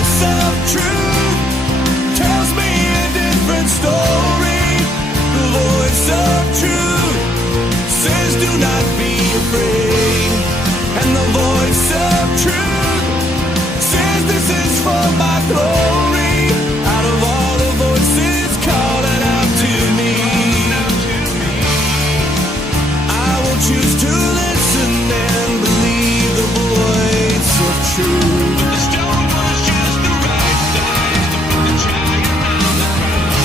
voice of truth tells me a different story. The voice of truth says do not be afraid. And the voice of truth says this is for my glory. Out of all the voices calling out to me, I will choose to listen and believe the voice of truth. But the stone was just the right size to put the giant on the ground.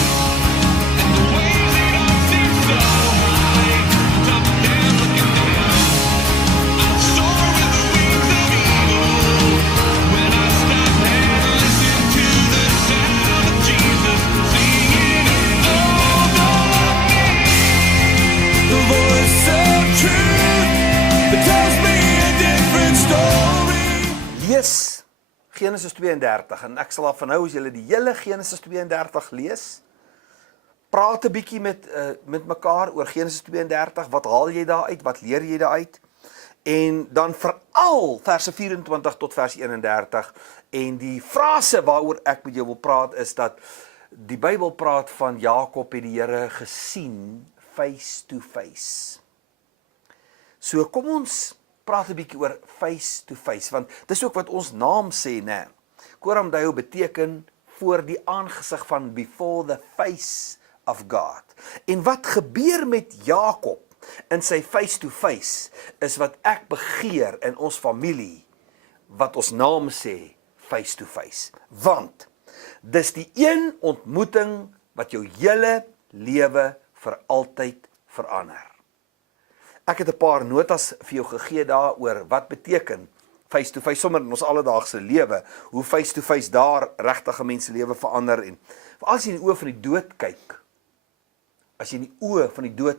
And the waves they don't seem so high. Top down looking down. I'll soar with the wings of eagle. When I stop and listen to the sound of Jesus singing over me. The voice of truth that tells me a different story. Lees Genesis 32 en ek sal daarvan hou as julle die hele Genesis 32 lees. Praat 'n bietjie met mekaar oor Genesis 32, wat haal jy daar uit, wat leer jy daar uit? En dan veral verse 24 tot vers 31 en die frase waaroor ek met jou wil praat is dat die Bybel praat van Jakob het die Here gesien face to face. So kom ons praat 'n bietjie oor face to face, want dis ook wat ons naam sê, né? Koram Deo beteken voor die aangesig van, before the face of God. En wat gebeur met Jakob in sy face to face, is wat ek begeer in ons familie, wat ons naam sê, face to face. Want, dis die een ontmoeting wat jou hele lewe vir altyd verander. Ek het 'n paar notas vir jou gegee daaroor wat beteken face to face sommer in ons alledaagse lewe, hoe face to face daar regtig 'n mens se lewe verander en as jy in die oë van die dood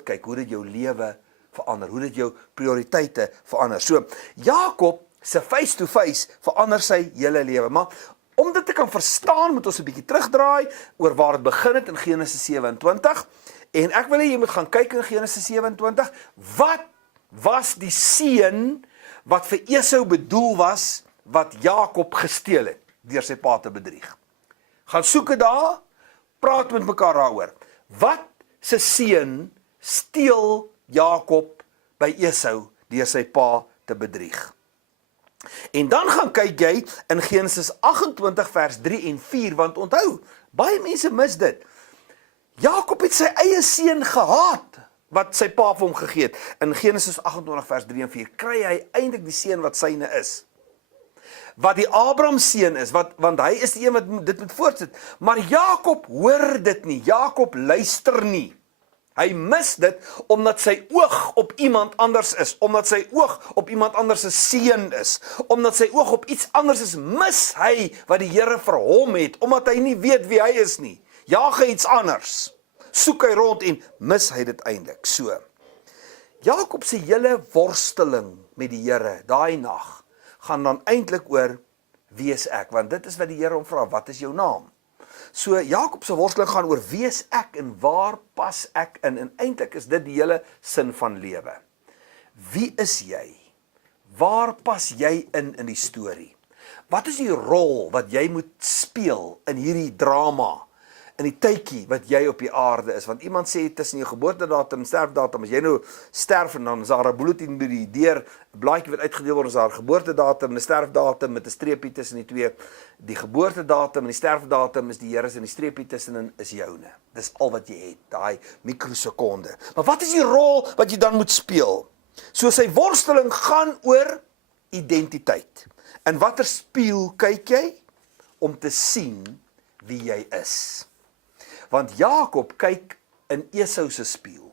kyk, hoe dit jou lewe verander, hoe dit jou prioriteite verander. So, Jakob se face to face verander sy hele lewe, maar om dit te kan verstaan, moet ons 'n bietjie terugdraai oor waar dit begin het in Genesis 27. En ek wil hê jy moet gaan kyk in Genesis 27, wat was die seën wat vir Esau bedoel was, wat Jakob gesteel het, deur sy pa te bedrieg. Gaan soek dit daar, praat met mekaar daaroor. Wat se seën steel Jakob by Esau, deur sy pa te bedrieg? En dan gaan kyk jy in Genesis 28 vers 3 en 4, want onthou, baie mense mis dit. Jakob het sy eie seun gehaat, wat sy pa vir hom gegee het. In Genesis 28 vers 3 en 4, kry hy eintlik die seun wat syne is. Wat die Abraham seun is, want hy is die een wat dit moet voortsit. Maar Jakob hoor dit nie, Jakob luister nie. Hy mis dit, omdat sy oog op iemand anders is, omdat sy oog op iemand anders se seun is, omdat sy oog op iets anders is, mis hy wat die Here vir hom het, omdat hy nie weet wie hy is nie. Jaag hy iets anders, soek hy rond en mis hy dit eintlik. So, Jakob se hele worsteling met die Here, daai nag, gaan dan eintlik oor, wie is ek? Want dit is wat die Here hom vra, wat is jou naam? So, Jakob se worsteling gaan oor, wie is ek en waar pas ek in? En eintlik is dit die hele sin van lewe. Wie is jy? Waar pas jy in die storie? Wat is die rol wat jy moet speel in hierdie drama? In die tydjie wat jy op die aarde is, want iemand sê tussen jou geboortedatum en sterfdatum, as jy nou sterf en dan is daar 'n bulletin by die deur, 'n blaadjie wat uitgedeel word, is daar 'n geboortedatum en 'n sterfdatum met 'n streepie tussen die twee. Die geboortedatum en die sterfdatum is die Here se en die streepie tussenin is joune. Dis al wat jy het, daai mikrosekonde. Maar wat is die rol wat jy dan moet speel? So sy worsteling gaan oor identiteit. In watter spieël kyk jy om te sien wie jy is? Want Jakob kyk in Esau se spieël.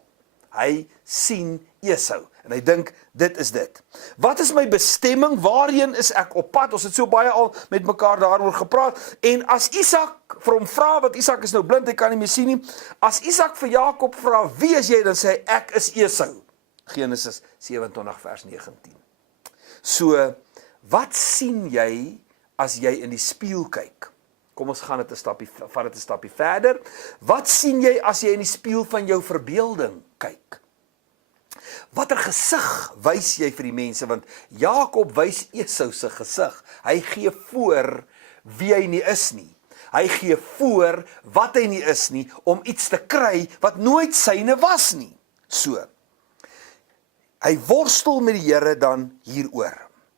Hy sien Esau en hy dink dit is dit. Wat is my bestemming? Waarheen is ek op pad? Ons het so baie al met mekaar daaroor gepraat. En as Isak vir hom vra, want Isak is nou blind, hy kan nie meer sien nie. As Isak vir Jakob vra, wie is jy? Dan sê hy, ek is Esau. Genesis 27 vers 19. So, wat sien jy as jy in die spieël kyk? Kom ons gaan vat dit 'n stappie verder. Wat sien jy as jy in die spieël van jou verbeelding kyk? Watter gesig wys jy vir die mense? Want Jakob wys Esau se gesig. Hy gee voor wie hy nie is nie. Hy gee voor wat hy nie is nie, om iets te kry wat nooit syne was nie. So, hy worstel met die Here dan hieroor.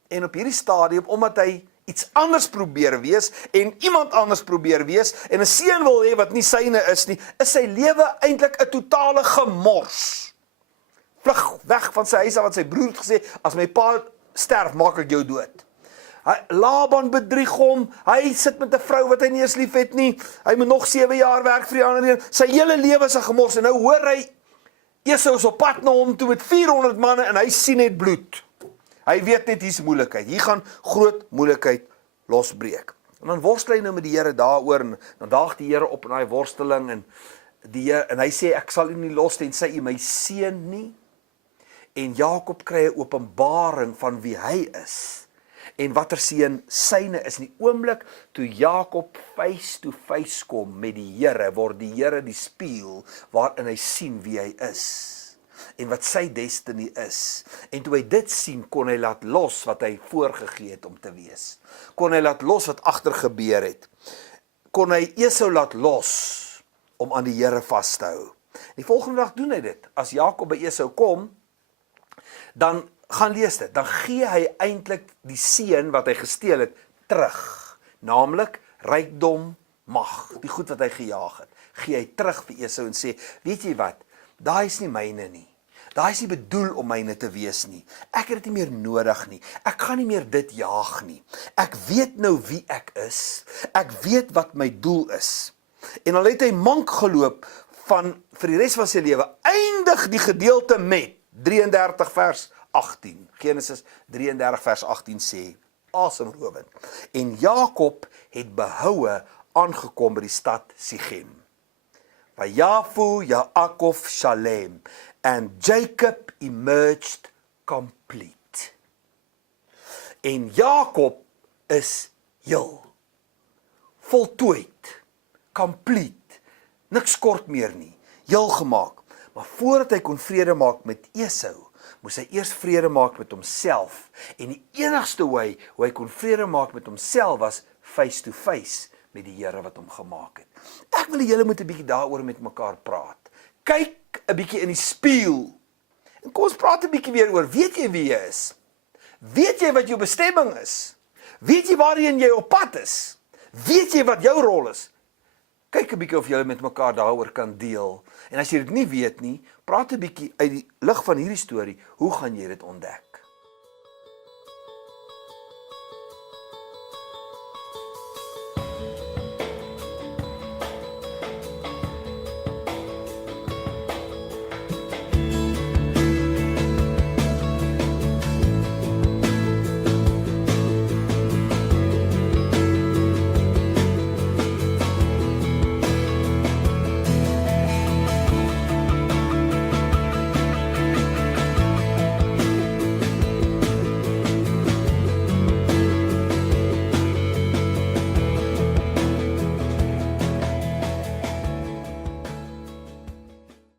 En op hierdie stadium, omdat hy iets anders probeer wees, en iemand anders probeer wees, en 'n seun wil hê wat nie syne is nie, is sy lewe eintlik 'n totale gemors. Vlug weg van sy huis af, want sy broer het gesê, as my pa sterf, maak ek jou dood. Laban bedrieg hom, hy sit met 'n vrou wat hy nie eens lief het nie, hy moet nog 7 jaar werk vir die ander een, sy hele lewe is 'n gemors, en nou hoor hy, Esau is op pad na hom toe met 400 manne, en hy sien net bloed. Hy weet net, hier's moeilikheid, hier gaan groot moeilikheid losbreek. En dan worstel hy nou met die Here daaroor, en dan daag die Here op in daai worsteling, en hy sê, ek sal u nie los tensy u my seën nie. En Jakob kry 'n openbaring van wie hy is, en watter seun syne is. In die oomblik toe Jakob face to face kom met die Here, word die Here die spieël waarin hy sien wie hy is en wat sy destiny is. En toe hy dit sien, kon hy laat los wat hy voorgegee het om te wees. Kon hy laat los wat agter gebeur het. Kon hy Esau laat los om aan die Here vas te hou. Die volgende dag doen hy dit. As Jakob by Esau kom, dan gaan lees dit, dan gee hy eintlik die seën wat hy gesteel het, terug. Naamlik, rykdom, mag, die goed wat hy gejaag het, gee hy terug vir Esau en sê, weet jy wat, daai is nie myne nie. Daai is nie bedoel om myne te wees nie. Ek het dit nie meer nodig nie. Ek gaan nie meer dit jaag nie. Ek weet nou wie ek is. Ek weet wat my doel is. En dan het hy mank geloop vir die res van sy lewe. Eindig die gedeelte met 33 vers 18. Genesis 33 vers 18 sê, asemrowend. En Jakob het behoue aangekom by die stad Sichem. Vayafu Yaakov Shalem, and Jacob emerged complete. En Jakob is heel, voltooid, complete, niks kort meer nie, heel gemaak. Maar voordat hy kon vrede maak met Esau, moes hy eers vrede maak met homself. En die enigste hoe hy kon vrede maak met homself was face to face met die Here wat hom gemaak het. Ek wil julle moet 'n bietjie daaroor met mekaar praat. Kyk 'n bietjie in die spieël. En kom ons praat 'n bietjie weer oor, weet jy wie jy is? Weet jy wat jou bestemming is? Weet jy waarheen jy op pad is? Weet jy wat jou rol is? Kyk 'n bietjie of julle met mekaar daaroor kan deel. En as jy dit nie weet nie, praat 'n bietjie uit die lig van hierdie storie, hoe gaan jy dit ontdek?